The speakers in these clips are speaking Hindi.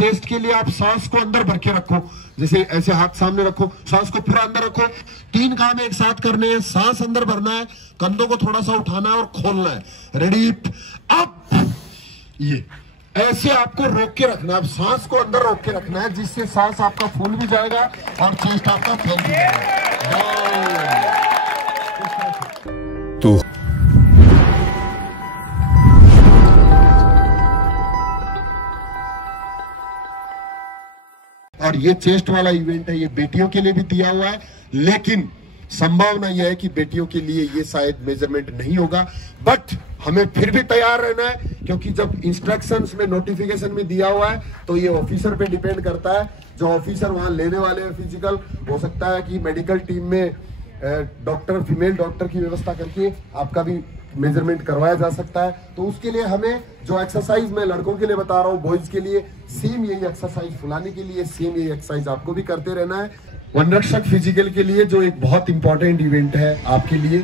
चेस्ट के लिए आप सांस को अंदर भर के रखो, जैसे ऐसे हाथ सामने रखो, सांस को पूरा अंदर रखो। 3 काम एक साथ करने हैं, सांस अंदर भरना है, कंधों को थोड़ा सा उठाना है और खोलना है। रेडी अप, ये ऐसे आपको रोक के रखना है, सांस को अंदर रोक के रखना है, जिससे सांस आपका फूल भी जाएगा और चेस्ट आपका फैल भी जाएगा। तो और ये चेस्ट वाला इवेंट है, ये बेटियों के लिए भी दिया हुआ है, लेकिन संभावना यह है कि बेटियों के लिए ये शायद मेजरमेंट नहीं होगा, बट हमें फिर भी तैयार रहना है, क्योंकि जब इंस्ट्रक्शंस में नोटिफिकेशन में दिया हुआ है तो ये ऑफिसर पे डिपेंड करता है। जो ऑफिसर वहां लेने वाले हैं फिजिकल, हो सकता है कि मेडिकल टीम में डॉक्टर, फीमेल डॉक्टर की व्यवस्था करके आपका भी मेजरमेंट करवाया जा सकता है। तो उसके लिए हमें जो एक्सरसाइज मैं लड़कों के लिए बता रहा हूँ, बॉयज के लिए सेम यही एक्सरसाइज, फुलाने के लिए सेम यही एक्सरसाइज आपको भी करते रहना है। वनरक्षक फिजिकल के लिए जो एक बहुत इंपॉर्टेंट इवेंट है आपके लिए,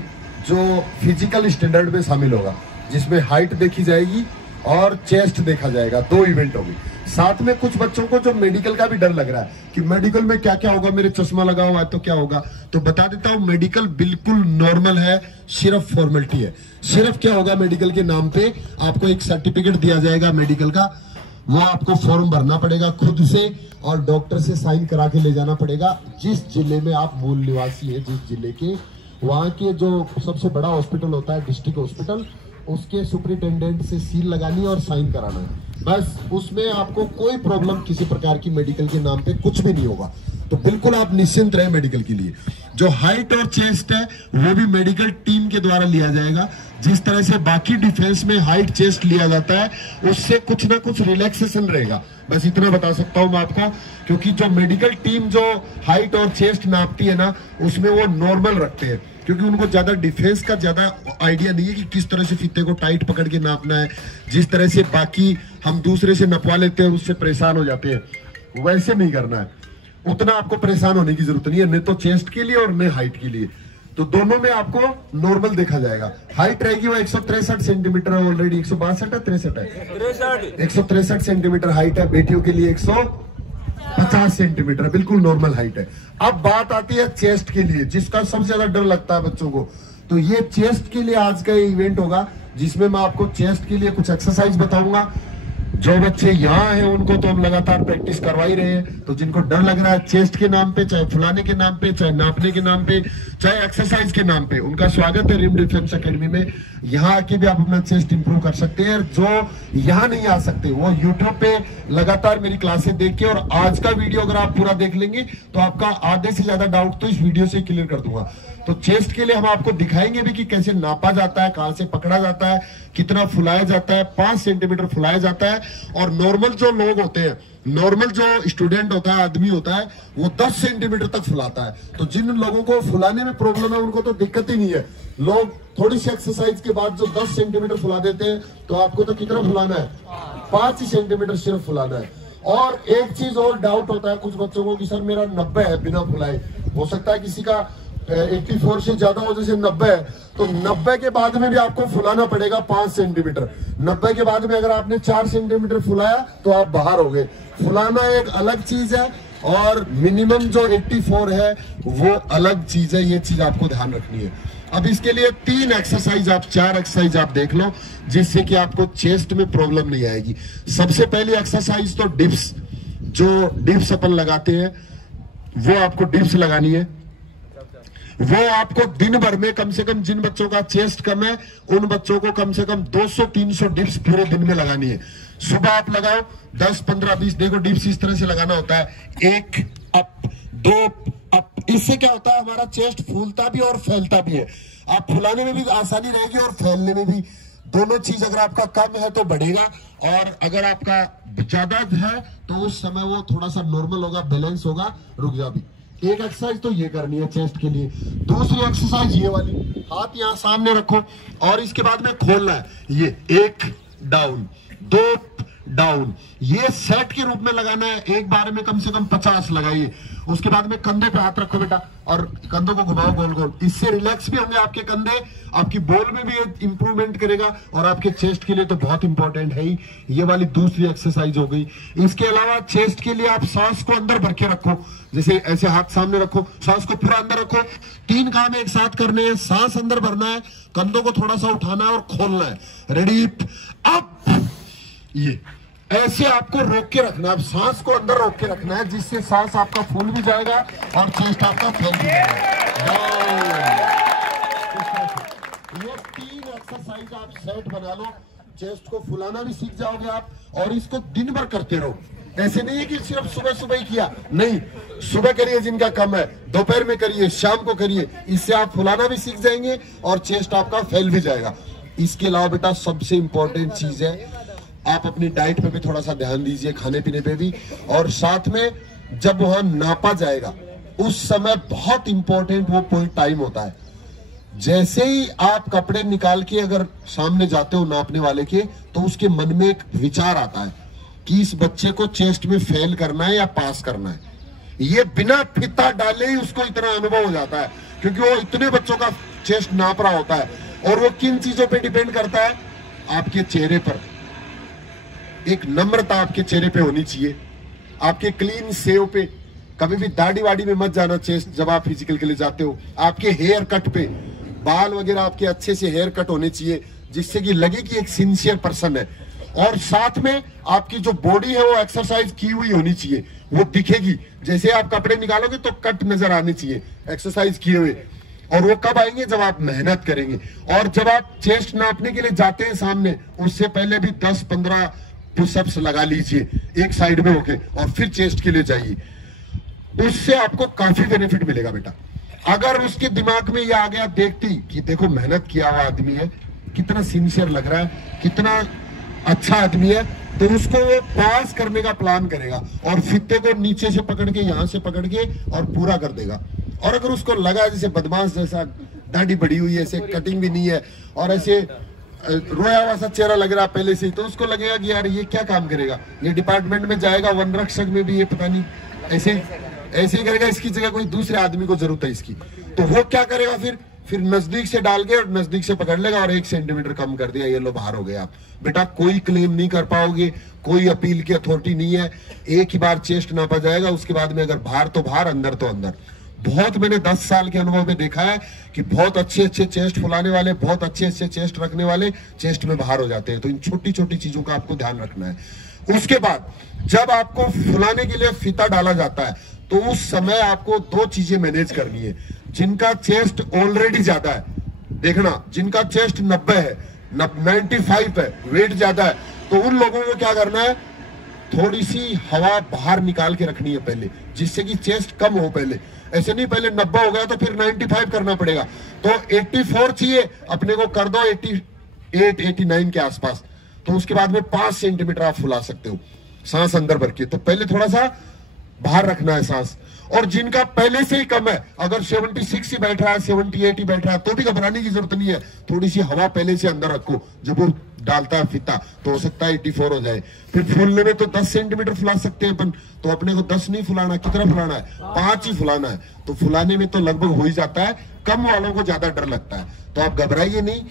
जो फिजिकल स्टैंडर्ड में शामिल होगा, जिसमें हाइट देखी जाएगी और चेस्ट देखा जाएगा, 2 इवेंट होगी। साथ में कुछ बच्चों को जो मेडिकल का भी डर लग रहा है कि मेडिकल में क्या क्या होगा, मेरे चश्मा लगा हुआ है तो क्या होगा, तो बता देता हूं मेडिकल बिल्कुल नॉर्मल है, सिर्फ फॉर्मेलिटी है। सिर्फ क्या होगा, मेडिकल के नाम पे आपको एक सर्टिफिकेट दिया जाएगा मेडिकल का, वो आपको फॉर्म भरना पड़ेगा खुद से और डॉक्टर से साइन करा के ले जाना पड़ेगा। जिस जिले में आप मूल निवासी है, जिस जिले के, वहां के जो सबसे बड़ा हॉस्पिटल होता है डिस्ट्रिक्ट हॉस्पिटल, उसके सुपरिटेंडेंट से सील लगानी है और साइन कराना है, बस। उसमें आपको कोई प्रॉब्लम किसी प्रकार की मेडिकल के नाम पे कुछ भी नहीं होगा, तो बिल्कुल आप निश्चिंत रहे मेडिकल के लिए। जो हाइट और चेस्ट है वो भी मेडिकल टीम के द्वारा लिया जाएगा। जिस तरह से बाकी डिफेंस में हाइट चेस्ट लिया जाता है, उससे कुछ ना कुछ रिलैक्सेशन रहेगा, बस इतना बता सकता हूं मैं आपको। क्योंकि जो मेडिकल टीम जो हाइट और चेस्ट नापती है ना, उसमें वो नॉर्मल रखते हैं, क्योंकि उनको ज्यादा डिफेंस का ज्यादा आइडिया नहीं है कि किस तरह से फीते को टाइट पकड़ के नापना है। जिस तरह से बाकी हम दूसरे से नपवा लेते हैं, उससे परेशान हो जाते हैं, वैसे नहीं करना है। उतना आपको परेशान होने की जरूरत नहीं है, नहीं तो चेस्ट के लिए और नहीं हाइट के लिए। तो दोनों में आपको नॉर्मल देखा जाएगा। हाइट रहेगी वो 163 सेंटीमीटर, ऑलरेडी 162 है, 63 है, 163 सेंटीमीटर हाइट है। बेटियों के लिए 150 सेंटीमीटर, बिल्कुल नॉर्मल हाइट है। अब बात आती है चेस्ट के लिए, जिसका सबसे ज्यादा डर लगता है बच्चों को। तो ये चेस्ट के लिए आज का इवेंट होगा, जिसमें मैं आपको चेस्ट के लिए कुछ एक्सरसाइज बताऊंगा। जो बच्चे यहाँ हैं उनको तो हम लगातार प्रैक्टिस करवा ही रहे हैं। तो जिनको डर लग रहा है चेस्ट के नाम पे, चाहे फुलाने के नाम पे, चाहे नापने के नाम पे, चाहे एक्सरसाइज के नाम पे, उनका स्वागत है रिम डिफेंस एकेडमी में। यहाँ आके भी आप अपना चेस्ट इंप्रूव कर सकते हैं। जो यहाँ नहीं आ सकते वो यूट्यूब पे लगातार मेरी क्लासें देख के, और आज का वीडियो अगर आप पूरा देख लेंगे तो आपका आधे से ज्यादा डाउट तो इस वीडियो से क्लियर कर दूंगा। तो चेस्ट के लिए हम आपको दिखाएंगे भी कि कैसे नापा जाता है, कहां से पकड़ा जाता है, कितना फुलाया जाता है। 5 सेंटीमीटर फुलाया जाता है। और नॉर्मल जो लोग होते हैं, नॉर्मल जो स्टूडेंट होता है, आदमी होता है, वो 10 सेंटीमीटर तक फुलाता है। तो जिन लोगों को फुलाने में प्रॉब्लम है उनको तो दिक्कत ही नहीं है। लोग थोड़ी सी एक्सरसाइज के बाद जो 10 सेंटीमीटर फुला देते हैं, तो आपको तो कितना फुलाना है, 5 सेंटीमीटर सिर्फ फुलाना है। और एक चीज और डाउट होता है कुछ बच्चों को कि सर मेरा 90 है बिना फुलाए, हो सकता है किसी का 84 से ज्यादा हो, जैसे 90 है, तो 90 के बाद में भी आपको फुलाना पड़ेगा 5 सेंटीमीटर। 90 के बाद में अगर आपने 4 सेंटीमीटर फुलाया तो आप बाहर हो गए। फुलाना एक अलग चीज है और मिनिमम जो 84 है वो अलग चीज है, ये चीज आपको ध्यान रखनी है। अब इसके लिए 3 एक्सरसाइज, आप 4 एक्सरसाइज आप देख लो, जिससे कि आपको चेस्ट में प्रॉब्लम नहीं आएगी। सबसे पहली एक्सरसाइज तो डिप्स, जो डिप्स अपन लगाते हैं वो आपको डिप्स लगानी है। वो आपको दिन भर में कम से कम, जिन बच्चों का चेस्ट कम है उन बच्चों को कम से कम 200-300 डिप्स पूरे दिन में लगानी है। सुबह आप लगाओ 10, 15, 20, देखो डिप्स इस तरह से लगाना होता है, 1 अप, 2 अप। इससे क्या होता है, हमारा चेस्ट फूलता भी और फैलता भी है। आप फुलाने में भी आसानी रहेगी और फैलने में भी। दोनों चीज अगर आपका कम है तो बढ़ेगा, और अगर आपका ज्यादा है तो उस समय वो थोड़ा सा नॉर्मल होगा, बैलेंस होगा, रुक जा भी। एक एक्सरसाइज तो ये करनी है चेस्ट के लिए। दूसरी एक्सरसाइज ये वाली, हाथ यहाँ सामने रखो और इसके बाद में खोलना है, ये 1 डाउन, 2 डाउन। ये सेट के रूप में लगाना है, एक बार में कम से कम 50 लगाइए। उसके बाद में कंधे पे हाथ रखो बेटा और कंधों को घुमाओ गोल गोल। इससे रिलैक्स भी होंगे आपके कंधे, आपकी बॉल में भी इंप्रूवमेंट करेगा और आपके चेस्ट के लिए तो बहुत इंपॉर्टेंट है ही। ये वाली दूसरी एक्सरसाइज हो गई। इसके अलावा चेस्ट के लिए आप सांस को अंदर भर के रखो, जैसे ऐसे हाथ सामने रखो, सांस को पूरा अंदर रखो। 3 काम एक साथ करने हैं, सांस अंदर भरना है, कंधों को थोड़ा सा उठाना है और खोलना है। Ready up. ये ऐसे आपको रोक के रखना है, सांस को अंदर रोक के रखना है, जिससे सांस आपका फूल भी जाएगा और चेस्ट आपका फैल भी जाएगा। ये 3 एक्सरसाइज आप सेट बना लो, चेस्ट को फुलाना भी सीख जाओगे आप, और इसको दिन भर करते रहो। ऐसे नहीं है कि सिर्फ सुबह सुबह ही किया, नहीं, सुबह करिए जिनका कम है, दोपहर में करिए, शाम को करिए। इससे आप फुलाना भी सीख जाएंगे और चेस्ट आपका फैल भी जाएगा। इसके अलावा बेटा सबसे इंपॉर्टेंट चीज है, आप अपनी डाइट पे भी थोड़ा सा ध्यान दीजिए, खाने पीने पे भी। और साथ में जब वहां नापा जाएगा उस समय बहुत इंपॉर्टेंट वो पॉइंट टाइम होता है। जैसे ही आप कपड़े निकाल के अगर सामने जाते हो नापने वाले के, तो उसके मन में एक विचार आता है कि इस बच्चे को चेस्ट में फेल करना है या पास करना है। ये बिना फीता डाले ही उसको इतना अनुभव हो जाता है, क्योंकि वो इतने बच्चों का चेस्ट नाप रहा होता है। और वो किन चीजों पे डिपेंड करता है? आपके चेहरे पर एक नम्रता आपके चेहरे पे होनी चाहिए, आपके क्लीन सेव पे, कभी भी दाढ़ी वाड़ी में मत जाना चेस्ट जब आप फिजिकल के लिए जाते हो। आपके हेयर कट पे, बाल वगैरह आपके अच्छे से हेयर कट होने चाहिए, जिससे कि लगे कि एक सिंसियर पर्सन है। और साथ में आपकी जो बॉडी है वो एक्सरसाइज की हुई होनी चाहिए, वो दिखेगी। जैसे आप कपड़े निकालोगे तो कट नजर आने चाहिए एक्सरसाइज किए हुए। और वो कब आएंगे? जब आप मेहनत करेंगे। और जब आप चेस्ट नापने के लिए जाते हैं सामने, उससे पहले भी 10-15 पुशअप्स लगा लीजिए एक साइड में होके, और फिर चेस्ट के लिए जाइए। उससे आपको काफी बेनिफिट मिलेगा बेटा। अगर उसके दिमाग में ये आ गया देखती कि देखो मेहनत किया हुआ आदमी है, कितना सिंसियर लग रहा है, कितना अच्छा आदमी है, तो उसको वो पास करने का प्लान करेगा और फीते को नीचे से पकड़ के, यहां से पकड़ के और पूरा कर देगा। और अगर उसको लगा जैसे बदमाश जैसा, दाढ़ी बड़ी हुई है, ऐसे कटिंग भी नहीं है और ऐसे रोया हुआ सा चेहरा लग रहा पहले से ही, तो उसको लगेगा कि यार ये क्या काम करेगा, ये डिपार्टमेंट में जाएगा, वन रक्षक में भी ये पता नहीं ऐसे ही करेगा, इसकी जगह कोई दूसरे आदमी को जरूरत है इसकी। तो वो क्या करेगा फिर नजदीक से डाल के और नजदीक से पकड़ लेगा और 1 सेंटीमीटर कम कर दिया, ये लो बाहर हो गए आप। बेटा कोई क्लेम नहीं कर पाओगे, कोई अपील की अथॉरिटी नहीं है। एक ही बार चेस्ट नापा जाएगा, उसके बाद में अगर बाहर तो बाहर, अंदर तो अंदर। बहुत मैंने 10 साल के अनुभव में देखा है कि बहुत अच्छे चेस्ट फुलाने वाले, बहुत अच्छे चेस्ट रखने वाले चेस्ट में बाहर हो जाते हैं। तो इन छोटी छोटी चीजों का आपको ध्यान रखना है। उसके बाद जब आपको फुलाने के लिए फीता डाला जाता है, तो उस समय आपको 2 चीजें मैनेज करनी है। जिनका चेस्ट ऑलरेडी ज्यादा है, देखना, जिनका चेस्ट 90 है, 95 है, वेट ज्यादा है, तो उन लोगों को क्या करना है, थोड़ी सी हवा बाहर निकाल के रखनी है पहले, जिससे कि चेस्ट कम हो। पहले ऐसे नहीं, पहले 90 हो गया तो फिर 95 करना पड़ेगा। तो 84 चाहिए, अपने को कर दो 88-89 के आसपास। तो उसके बाद में 5 सेंटीमीटर आप फुला सकते हो सांस अंदर भर के। तो पहले थोड़ा सा बाहर रखना है सांस। और जिनका पहले से ही कम है, अगर 76 ही बैठ रहा है, 78 ही बैठ रहा है, तो भी घबराने की जरूरत नहीं है। थोड़ी सी हवा पहले से अंदर रखो, जब वो डालता है फीता तो हो सकता है 84 हो जाए। फिर फूलने में तो 10 सेंटीमीटर फुला सकते हैं अपन, तो अपने को 10 नहीं फुलाना, कितना फुलाना है? 5 ही फुलाना है। तो फुलाने में तो लगभग हो ही जाता है। कम वालों को ज्यादा डर लगता है, तो आप घबराइए नहीं।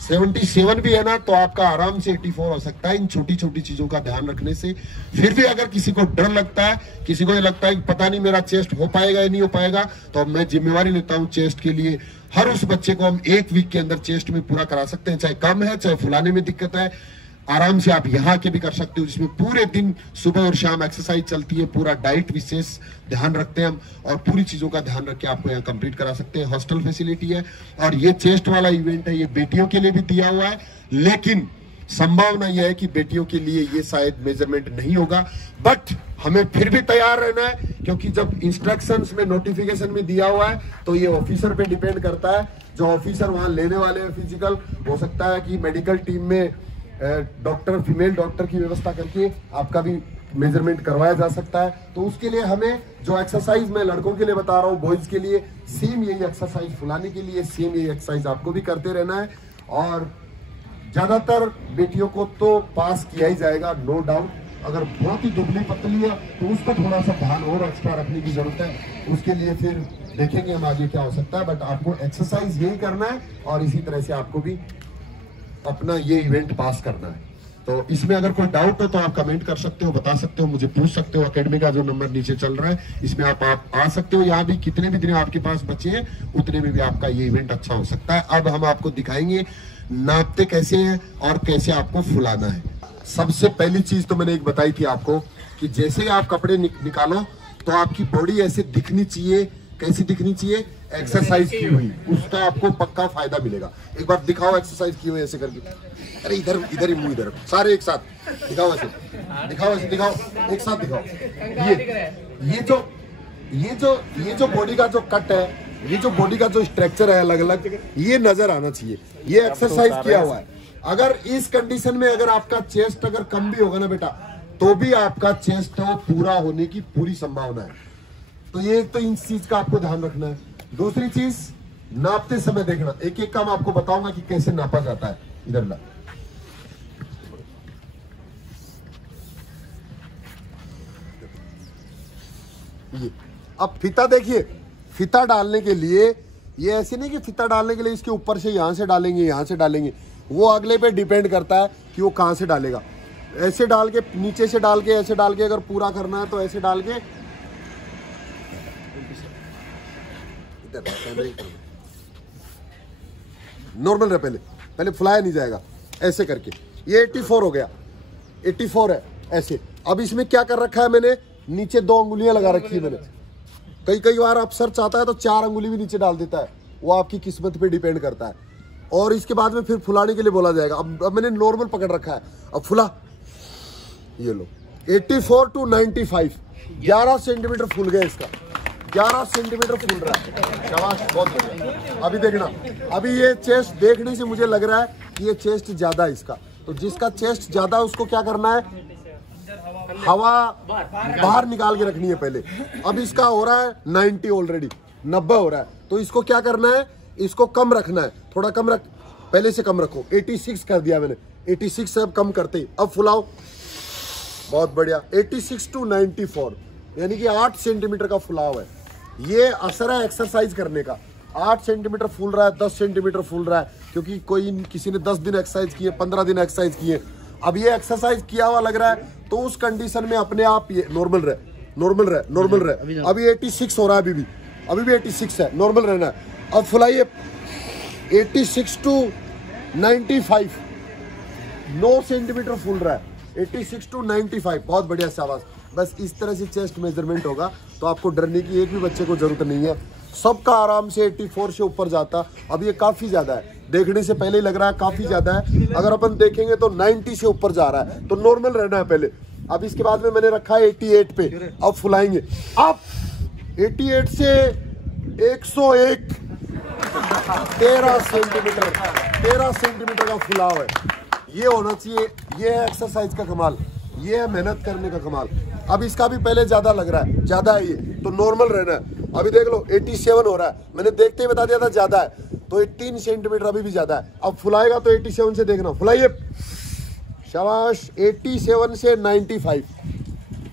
77 भी है ना, तो आपका आराम से 84 हो सकता है, इन छोटी छोटी चीजों का ध्यान रखने से। फिर भी अगर किसी को डर लगता है, किसी को ये लगता है कि पता नहीं मेरा चेस्ट हो पाएगा या नहीं हो पाएगा, तो अब मैं जिम्मेवारी लेता हूं चेस्ट के लिए। हर उस बच्चे को हम 1 वीक के अंदर चेस्ट में पूरा करा सकते हैं, चाहे कम है, चाहे फुलाने में दिक्कत है। आराम से आप यहाँ के भी कर सकते हो, जिसमें पूरे दिन सुबह और शाम एक्सरसाइज चलती है। पूरा डाइट विशेष ध्यान रखते हैं हम, और पूरी चीजों का ध्यान रख के आपको यहाँ कंप्लीट करा सकते हैं। हॉस्टल फैसिलिटी है, और ये चेस्ट वाला इवेंट है, ये बेटियों के लिए भी दिया हुआ है। लेकिन संभावना यह है कि बेटियों के लिए ये शायद मेजरमेंट नहीं होगा, बट हमें फिर भी तैयार रहना है, क्योंकि जब इंस्ट्रक्शंस में, नोटिफिकेशन में दिया हुआ है, तो ये ऑफिसर पे डिपेंड करता है। जो ऑफिसर वहां लेने वाले हैं फिजिकल, हो सकता है कि मेडिकल टीम में डॉक्टर, फीमेल डॉक्टर की व्यवस्था करके आपका भी मेजरमेंट करवाया जा सकता है। तो उसके लिए हमें जो एक्सरसाइज मैं लड़कों के लिए बता रहा हूँ, बॉयज के लिए सेम यही एक्सरसाइज, फुलाने के लिए सेम यही एक्सरसाइज आपको भी करते रहना है। और ज्यादातर बेटियों को तो पास किया ही जाएगा, नो डाउट। अगर बहुत ही दुबली पतली है तो उस पर थोड़ा सा ध्यान और एक्स्ट्रा रखने की जरूरत है, उसके लिए फिर देखेंगे हम आगे क्या हो सकता है। बट आपको एक्सरसाइज यही करना है और इसी तरह से आपको भी अपना ये इवेंट पास करना है। तो इसमें अगर कोई डाउट हो तो आप कमेंट कर सकते हो, बता सकते हो, मुझे पूछ सकते हो। एकेडमी का जो नंबर नीचे चल रहा है इसमें आप आ सकते हो। यहाँ भी कितने भी दिन आपके पास बचे हैं उतने में भी आपका ये इवेंट अच्छा हो सकता है। अब हम आपको दिखाएंगे नापते कैसे हैं और कैसे आपको फुलाना है। सबसे पहली चीज तो मैंने एक बताई थी आपको कि जैसे ही आप कपड़े निकालो तो आपकी बॉडी ऐसे दिखनी चाहिए। कैसी दिखनी चाहिए? एक्सरसाइज की हुई, उसका आपको पक्का फायदा मिलेगा। एक बार दिखाओ एक्सरसाइज की हुई ऐसे करके। अरे इधर इधर ही मुंह इधर, सारे एक साथ दिखाओ ऐसे, दिखाओ ऐसे, दिखाओ एक साथ दिखाओ। ये जो बॉडी का जो कट है, ये जो बॉडी का जो स्ट्रक्चर है अलग अलग, ये नजर आना चाहिए। ये एक्सरसाइज किया हुआ है। अगर इस कंडीशन में अगर आपका चेस्ट अगर कम भी होगा ना बेटा, तो भी आपका चेस्ट पूरा होने की पूरी संभावना है। तो ये एक तो इन चीज का आपको ध्यान रखना है। दूसरी चीज, नापते समय देखना। एक एक काम आपको बताऊंगा कि कैसे नापा जाता है। इधर ला, ये अब फीता देखिए। फीता डालने के लिए ये ऐसे नहीं कि फीता डालने के लिए इसके ऊपर से यहां से डालेंगे, यहां से डालेंगे, वो अगले पे डिपेंड करता है कि वो कहां से डालेगा। ऐसे डाल के, नीचे से डाल के, ऐसे डाल के अगर पूरा करना है तो ऐसे डाल के नॉर्मल रहे। पहले फुलाया नहीं जाएगा, ऐसे करके। ये 84 हो गया, 84 है ऐसे। अब इसमें क्या कर रखा है मैंने, नीचे 2 अंगुलियां लगा रखी है मैंने। कई बार अफसर चाहता है तो 4 अंगुली भी नीचे डाल देता है, वो आपकी किस्मत पे डिपेंड करता है। और इसके बाद में फिर फुलाने के लिए बोला जाएगा। अब मैंने नॉर्मल पकड़ रखा है, अब फुला। ये लो 84 to 95, 11 सेंटीमीटर फूल गया इसका, 11 सेंटीमीटर फूल रहा है। शाबाश, बहुत बढ़िया। अभी देखना, अभी ये चेस्ट देखने से मुझे लग रहा है कि ये चेस्ट ज्यादा है इसका। तो जिसका चेस्ट ज्यादा है उसको क्या करना है, हवा बाहर निकाल के रखनी है पहले। अब इसका हो रहा है 90 ऑलरेडी, 90 हो रहा है। तो इसको क्या करना है, इसको कम रखना है, थोड़ा कम रख, पहले से कम रखो। 86 कर दिया मैंने, 86 से अब कम करते ही। अब फुलाओ, बहुत बढ़िया। 86 to 94 यानी कि 8 सेंटीमीटर का फुलाव है। ये असर है एक्सरसाइज करने का। 8 सेंटीमीटर फूल रहा है, 10 सेंटीमीटर फूल रहा है, क्योंकि किसी ने 10 दिन एक्सरसाइज किए, 15 दिन एक्सरसाइज किए। अब ये एक्सरसाइज किया हुआ लग रहा है, तो उस कंडीशन में अपने आप ये नॉर्मल रहे, नॉर्मल रहे, नॉर्मल रहे। अभी 86 हो रहा है, अभी भी 86 है, नॉर्मल रहना है। अब फुलाइए 86 to 95, 9 सेंटीमीटर फूल रहा है, 86 to 95। बहुत बढ़िया, शाबाश। बस इस तरह से चेस्ट मेजरमेंट होगा तो आपको डरने की एक भी बच्चे को जरूरत नहीं है। सबका आराम से 84 से ऊपर जाता। अब ये काफी ज्यादा है, देखने से पहले ही लग रहा है काफी ज्यादा है। अगर अपन देखेंगे तो 90 से ऊपर जा रहा है, तो नॉर्मल रहना है पहले। अब इसके बाद में मैंने रखा है 88 पे। अब फुलाएंगे, अब 88 से 101, 13 सेंटीमीटर का फुलाव है। ये होना चाहिए, ये है एक्सरसाइज का कमाल, ये है मेहनत करने का कमाल। अब इसका भी पहले ज्यादा लग रहा है, ज्यादा है ये, तो नॉर्मल रहना है। अभी देख लो 87 हो रहा है, मैंने देखते ही बता दिया था ज्यादा है, तो 3 सेंटीमीटर अभी भी ज्यादा है। अब फुलाएगा तो 87 से देखना, फुलाइए, शाबाश। 87 से 95,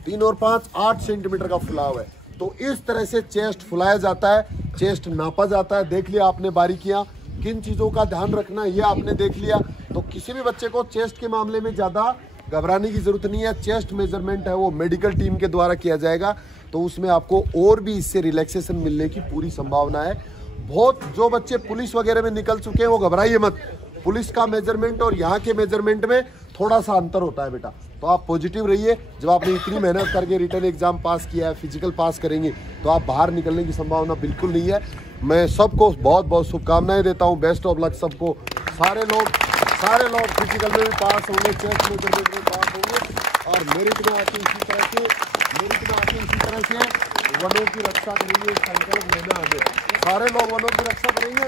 3 और 5, 8 सेंटीमीटर का फुलाव है। तो इस तरह से चेस्ट फुलाया जाता है, चेस्ट नापा जाता है। देख लिया आपने बारीकियां, किन चीजों का ध्यान रखना है ये आपने देख लिया। तो किसी भी बच्चे को चेस्ट के मामले में ज्यादा घबराने की जरूरत नहीं है। चेस्ट मेजरमेंट है वो मेडिकल टीम के द्वारा किया जाएगा, तो उसमें आपको और भी इससे रिलैक्सेशन मिलने की पूरी संभावना है। बहुत जो बच्चे पुलिस वगैरह में निकल चुके हैं वो घबराइए मत। पुलिस का मेजरमेंट और यहाँ के मेजरमेंट में थोड़ा सा अंतर होता है बेटा, तो आप पॉजिटिव रहिए। जब आपने इतनी मेहनत करके रिटर्न एग्जाम पास किया है, फिजिकल पास करेंगे, तो आप बाहर निकलने की संभावना बिल्कुल नहीं है। मैं सबको बहुत बहुत शुभकामनाएं देता हूं, बेस्ट ऑफ लक सबको। सारे लोग फिजिकल में भी पास होंगे, चेस्ट मेजरमेंट में पास होंगे और मेरिट में आके इसी तरह से वनों की रक्षा करेंगे। संकल्प लेना हमें, सारे लोग वनों की रक्षा करेंगे।